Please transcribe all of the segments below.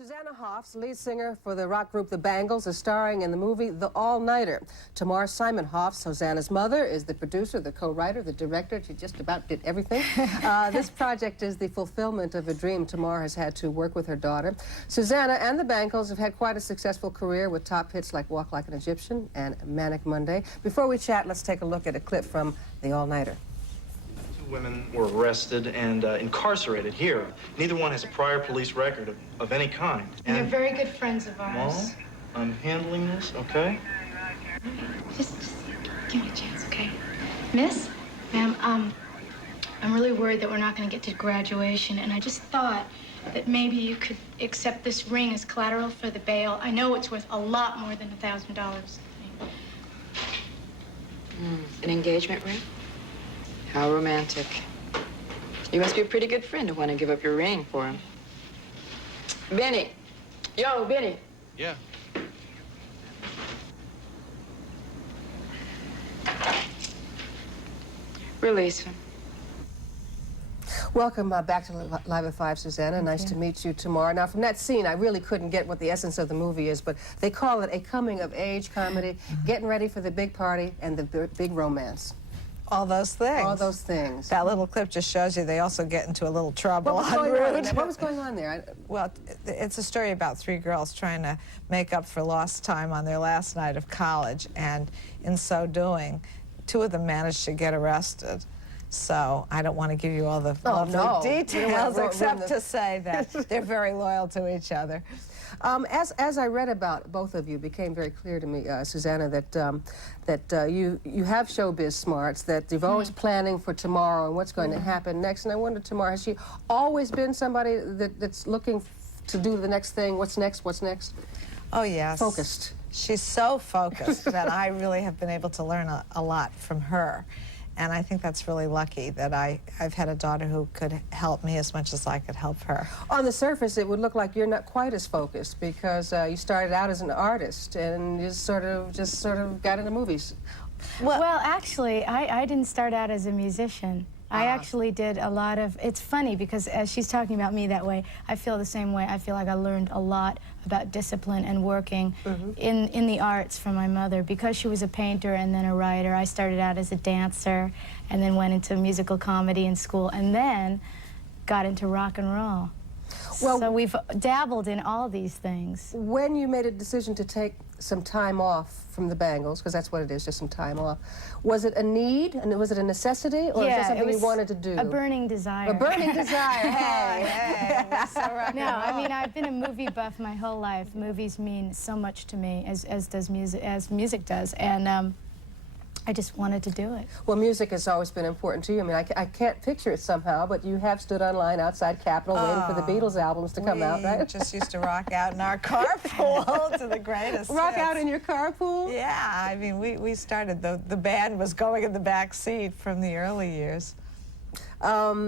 Susanna Hoffs, lead singer for the rock group The Bangles, is starring in the movie The All-Nighter. Tamar Simon Hoffs, Susanna's mother, is the producer, the co-writer, the director. She just about did everything. This project is the fulfillment of a dream Tamar has had to work with her daughter. Susanna and the Bangles have had quite a successful career with top hits like Walk Like an Egyptian and Manic Monday. Before we chat, let's take a look at a clip from The All-Nighter. Women were arrested and incarcerated here. Neither one has a prior police record of any kind. And they're very good friends of ours. Mom, I'm handling this, okay? Just give me a chance, okay? Miss, ma'am, I'm really worried that we're not going to get to graduation, and I just thought that maybe you could accept this ring as collateral for the bail. I know it's worth a lot more than $1,000. An engagement ring? How romantic. You must be a pretty good friend to want to give up your ring for him. Benny. Yo, Benny. Yeah. Release him. Welcome back to Live at 5, Susanna. Nice to meet you, Tamar. Now, from that scene, I really couldn't get what the essence of the movie is, but they call it a coming-of-age comedy, getting ready for the big party and the big romance. All those things. All those things. That little clip just shows you they also get into a little trouble. What was going on there? Well, it's a story about three girls trying to make up for lost time on their last night of college, and in so doing, two of them managed to get arrested. So I don't want to give you all the lovely details, except to say that they're very loyal to each other. As I read about both of you, it became very clear to me, Susanna, that you have showbiz smarts, that you've always planning for tomorrow and what's going to happen next. And I wonder, Tamar, has she always been somebody that's looking to do the next thing? What's next? What's next? Oh, yes. Focused. She's so focused that I really have been able to learn a lot from her. And I think that's really lucky that I've had a daughter who could help me as much as I could help her. On the surface, it would look like you're not quite as focused because you started out as an artist and you just sort of got into movies. Well, actually, I didn't start out as a musician. I actually did a lot of, it's funny because as she's talking about me that way, I feel the same way. I feel like I learned a lot about discipline and working in the arts from my mother. Because she was a painter and then a writer, I started out as a dancer and then went into musical comedy in school and then got into rock and roll. Well, so we've dabbled in all these things. When you made a decision to take some time off from the Bangles, because that's what it is, just some time off, was it a need, and was it a necessity, or was it something you wanted to do? A burning desire. A burning desire, hey. So rock no, I mean, I've been a movie buff my whole life. Movies mean so much to me, as music does, and I just wanted to do it. Well, music has always been important to you. I mean, I can't picture it somehow, but you have stood online outside Capitol waiting for the Beatles albums to come out, right? We just used to rock out in our carpool to the greatest Rock hits. out in your carpool? Yeah, I mean, we started, the band was going in the back seat from the early years. Let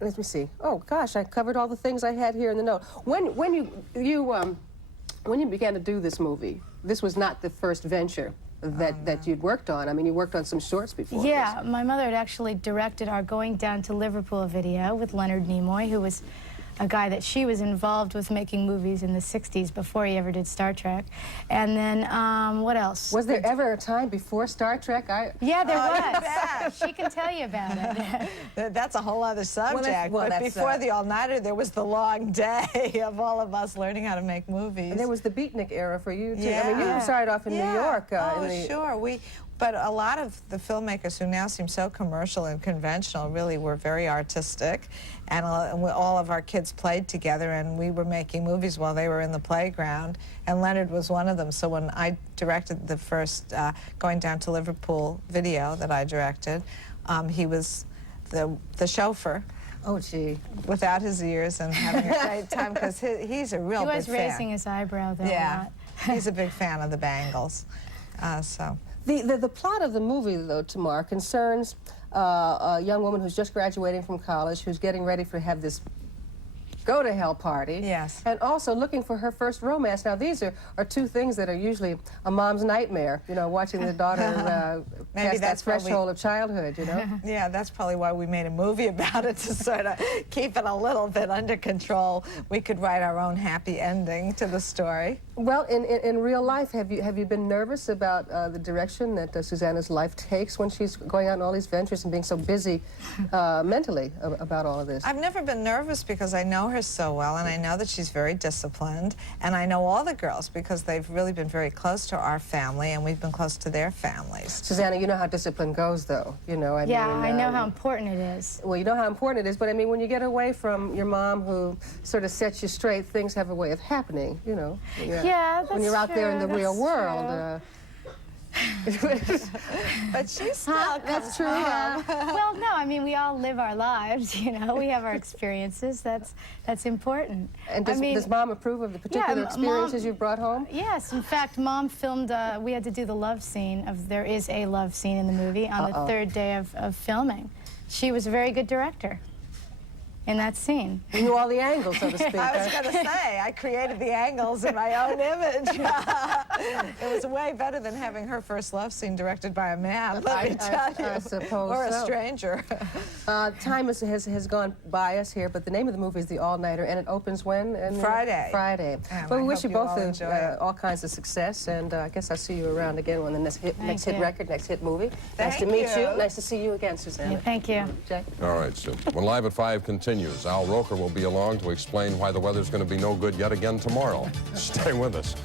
me see. Oh, gosh, I covered all the things I had here in the note. When you began to do this movie, this was not the first venture that you'd worked on. I mean, you worked on some shorts before. Yeah, my mother had actually directed our Going Down to Liverpool video with Leonard Nimoy, who was a guy that she was involved with making movies in the 60s before he ever did Star Trek. And then, what else? Was there ever a time before Star Trek? Yeah, there was. She can tell you about it. That's a whole other subject. But before the All-Nighter, there was the long day of all of us learning how to make movies. And there was the beatnik era for you, too. Yeah. I mean, you started off in New York. Sure. But a lot of the filmmakers who now seem so commercial and conventional really were very artistic, and all of our kids played together, and we were making movies while they were in the playground, and Leonard was one of them. So when I directed the first Going Down to Liverpool video that I directed, he was the chauffeur. Oh, gee. Without his ears and having a great time, because he's a real big fan. He was raising his eyebrow, though, a lot. He's a big fan of the Bangles, so... The plot of the movie, though, Tamar, concerns a young woman who's just graduating from college, who's getting ready to have this go to hell party. Yes. And also looking for her first romance. Now, these are two things that are usually a mom's nightmare, you know, watching the daughter pass that threshold of childhood, you know? Yeah, that's probably why we made a movie about it, to sort of keep it a little bit under control. We could write our own happy ending to the story. Well, in real life, have you been nervous about the direction that Susanna's life takes when she's going out on all these ventures and being so busy mentally about all of this? I've never been nervous because I know her so well, and I know that she's very disciplined, and I know all the girls because they've really been very close to our family, and we've been close to their families. Susanna, you know how discipline goes, though. You know, I Yeah, mean, I know how important it is. Well, you know how important it is, but I mean, when you get away from your mom who sort of sets you straight, things have a way of happening, you know. Yeah, that's when you're out there in the true, real that's world. But she's still That's true. Well, no, I mean, we all live our lives, you know. We have our experiences. That's important. And does Mom approve of the particular experiences you've brought home? Yes. In fact, Mom filmed, we had to do the love scene there is a love scene in the movie on the third day of filming. She was a very good director in that scene. You knew all the angles, so to speak. I was going to say, I created the angles in my own image. It was way better than having her first love scene directed by a man, let me tell you. I suppose or a so. stranger. Time has gone by us here, but the name of the movie is The All-Nighter, and it opens when? Friday. Friday. And Well, we I wish hope you both all enjoy it. all kinds of success, and I guess I'll see you around again on the next hit record, next hit movie. Nice to Thank meet you. you. Nice to see you again, Susanna. Yeah, thank you. Jack? All right, Sue. When Live at 5 continues, Al Roker will be along to explain why the weather's going to be no good yet again tomorrow. Stay with us.